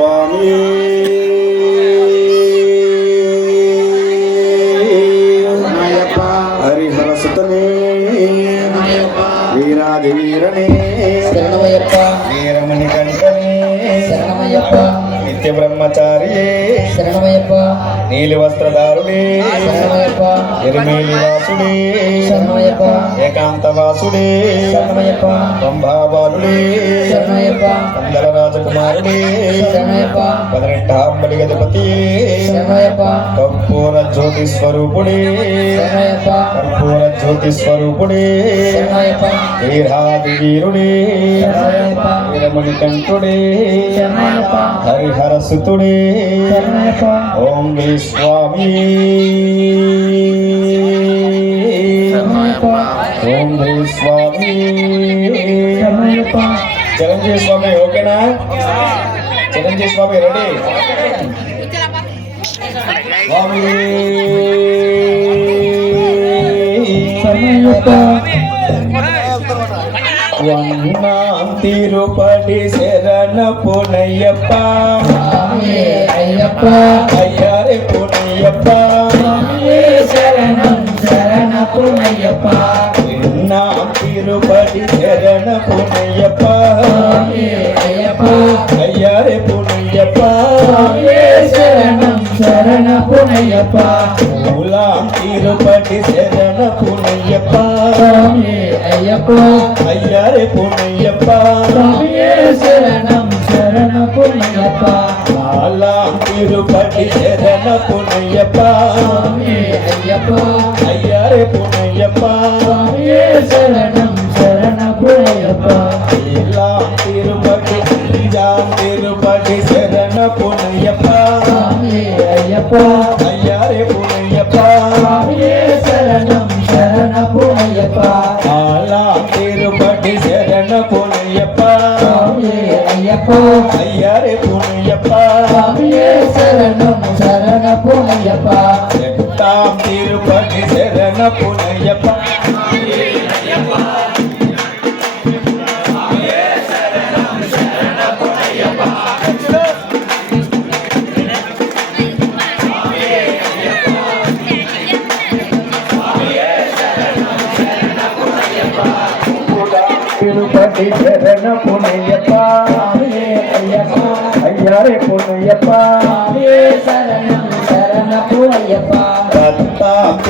சுவாமி శరణమయ్యప్ప శరణమయ్యప్ప శరణమయ్యప్ప కందల రాజకుమారుడే. శరణమయ్యప్ప శరణమయ్యప్ప కర్పూర జ్యోతి స్వరూపుడే శరణమయ్యప్ప కర్పూర జ్యోతి స్వరూపుడే శరణమయ్యప్ప వీరాది వీరుడే శరణమయ్యప్ప వీరమణి కంఠుడే శరణమయ్యప్ప హరిహర సుతుడే శరణమయ్యప్ప ఓం స్వామి. ఓం శ్రీ స్వామి శరణమయ్యప్ప చిరంజీవి స్వామి ఓకేనా చిరంజీవి స్వామి రెడీ స్వామి శరణమయ్యప్ప వన్నాం తిరుపతి శరణ పునయ్యప్ప స్వామియే అయ్యప్ప అయ్యారే పునయ్యప్ప స్వామియే తిరుపతి శరణ పునయ్యప్ప స్వామియే అయ్యప్ప అయ్యారే పునయ్యప్ప స్వామియే శరణం శరణపు అయ్యప్ప మూలాం తిరుపతి శరణ పునయ్యప్ప స్వామియే అయ్యప్ప అయ్యారే పునయ్యప్ప స్వామియే శరణ పునయ్యప్ప లాలాం తిరుపతి శరణ పునయ్యప్ప అయ్యప్ప అయ్యారే పునయ్యప్ప శరణం శరణ పునయ్యప్ప లాలాం తిరుపతి జాం తిరుపతి శరణ పునయ్యప్ప అయ్యప్ప అయ్యారే పునయ్యప్ప சுவாமியே சரணம் சரண புனையப்பா. எட்டாம் திருப்பதி சரண புனையப்பா.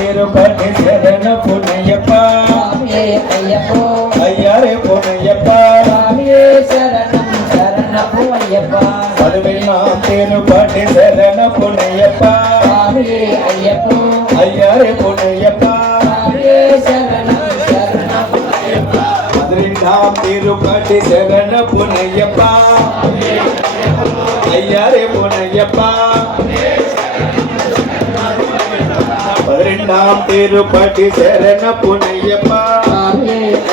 பத்தாம் திருப்பதி சரண புனையப்பா స్వామియే అయ్యప్ప ஐயாரே புனையப்பா స్వామియే శరణం శరణపు అయ్యప్ప பதினெண்ணாம் திருப்பதி சரண புனையப்பா స్వామియే అయ్యప్ప ஐயாரே புனையப்பா స్వామియే శరణం శరణపు అయ్యప్ప பதினெட்டாம் திருப்பதி சரண புனையப்பா ஐயாரே புனையப்பா ரெண்டாம் திருப்பட்டி சரண புனையப்பா.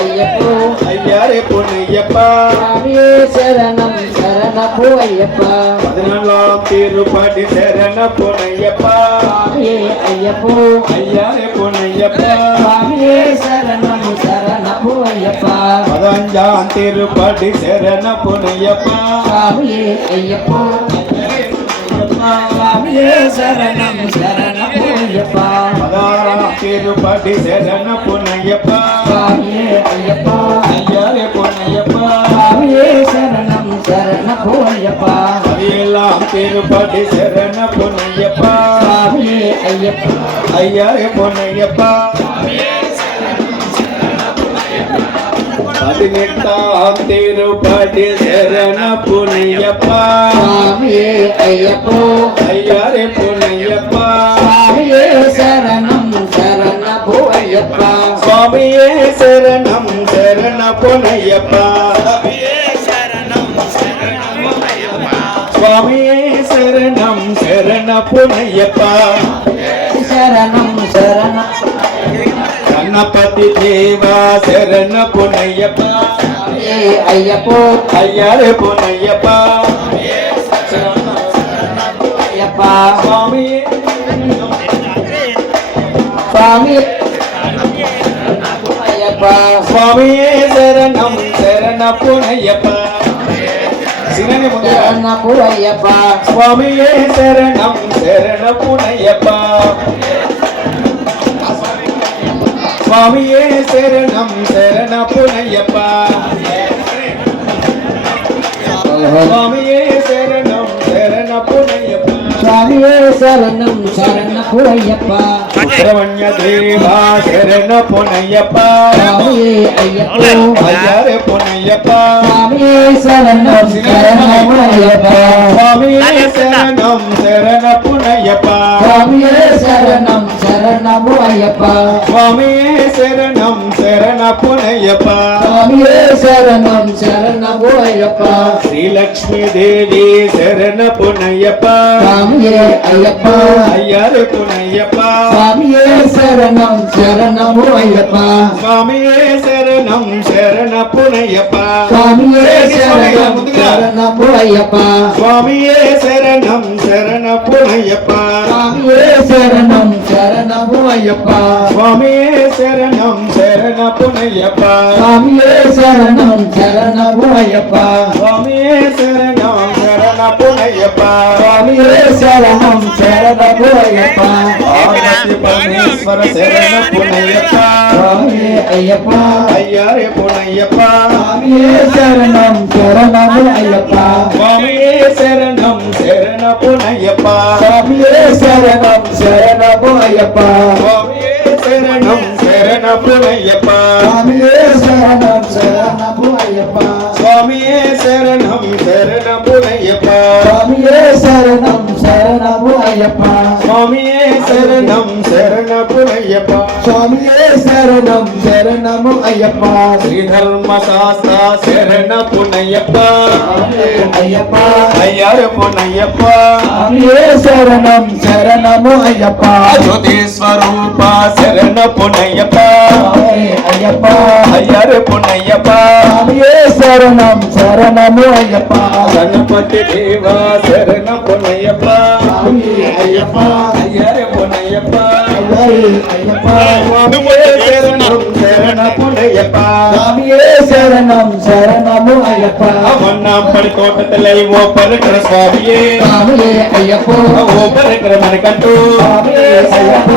ஐயப்போ. ஐயாரே புனையப்பா. சரணம் சரண பூவையப்பா. பதினாலாம் திருப்பட்டி சரண புனையப்பா. ஐயப்போ. ஐயாரே புனையப்பா. சரணம் சரண பூவையப்பா. பதினஞ்சாம் திருப்பட்டி சரண புனையப்பா. ஐயப்போ. சரணம் சரணம் ஐயப்பா. திருப்பதி சரண புனையப்பா ஐயப்பா. ஐயாரே புனையப்பா சரணம் சரண புனையப்பா எல்லாம் திருப்பதி சரண புனையப்பா ஐயப்பா. ஐயாரே புனையப்பா பதினெட்டாம் திருப்பதி சரண புனியப்பா ஐயப்போ. ஐயாரே புனியப்பா சுவாமியே சரணம் சரண புனையப்பா சுவாமியே சரணம் சரண புனையப்பா சுவாமியே சரணம் சரண புனையப்பா சரணம் சரண గణపతి దేవా శరణ పునయ్యప్ప అయ్యప్ప అయ్యారే పునయ్యప్ప స్వామి స్వామి స్వామియే శరణం శరణ పునయ్యప్ప శరణ పునయ్యప్ప స్వామియే శరణం శరణ పునయ్యప్ప சுவாமியே சரணம் சரண புனையப்பா. சுவாமியே சரணம் சரண புனையப்பா. சுவாமியே சரணம் சரண புனையப்பா. சுப்பிரமணிய தேவா சரண புனையப்பா. சுவாமியே ஐயப்போ. ஐயாரே புனைய ஐயப்பா. சுவாமி சரணம் சரணம் ஐயப்பா சுவாமி சரணம் சரணப்புனையப்பா சுவாமி சரணம் சரணம் ஐயப்பா சுவாமி சரணம் சரணப்புனையப்பா சுவாமி சரணம் சரணம் ஐயப்பா ஸ்ரீலக்ஷ்மி தேவி சரணப்புனையப்பா சுவாமியே ஐயப்பா. ஐயாறு புனையப்பா. சுவாமியே சரணம் சரணம் ஐயப்பா சுவாமியே சரணம் சரணப்புனையப்பா ஐயப்பா. சுவாமியே சரணம் சரணம் புனையப்பா சுவாமியே சரணம் சரணம் புனையப்பா சுவாமியே சரணம் சரணம் புனையப்பா சுவாமியே சரணம் சரணம் புனையப்பா சுவாமியே சரணம் சரணம் புனையப்பா சுவாமியே சரணம் சரணம் புனையப்பா சுவாமியே சரணம் சரணம் புனையப்பா பரமேஸ்வர சரணம் புனையப்பா ஐயப்பா. ஐயாரே போன ஐயப்பா சுவாமியே சரணம் சரணம் ஐயப்பா. சுவாமியே சரணம் சரண போன ஐயப்பா சுவாமியே சரணம் சரண போன ஐயப்பா சுவாமியே சரணம் சரண போன ஐயப்பா சரணம் శరణం శరణము అయ్యప్ప. శ్రీధర్మ శాస్త్ర శరణ పునయ్యప్ప అయ్యప్ప. అయ్యారు పునయ్యప్ప శరణం శరణము అయ్యప్ప. జ్యోతి స్వరూప శరణ పునయ్యప్ప అయ్యప్ప. అయ్యారు పునయ్యప్ప శరణం శరణము అయ్యప్ప. గణపతి దేవ శరణ పునయ్యప్ప అయ్యప్ప. சரணம் சரணமு ஐயப்பா. மன்னாம்படி தோட்டத்தில் ஓ பருக்கிற சுவாமியே. சுவாமியே ஐயப்போ. ஓ பருக்கிற மணிக்கட்டு சுவாமியே ஐயப்போ.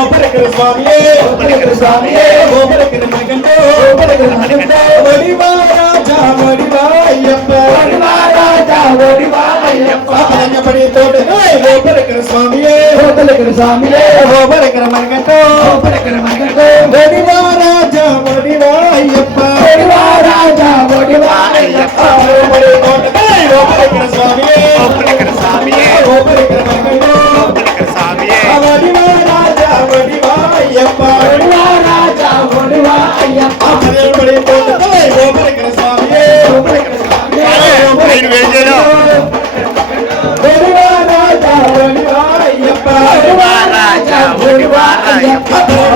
ஒப்படைக்கிற சுவாமியே ஒப்படைக்கிற சுவாமியே ஒப்படைக்கிற ಪರಿತೋಟ ಗೋಪರಕರ ಸ್ವಾಮಿಯೇ ಹೋಗಲಕರ ಸ್ವಾಮಿಯೇ ಹೋಗಲಕರ ಮನಗಂಟೋ ಹೋಗಲಕರ ಮನಗಂಟ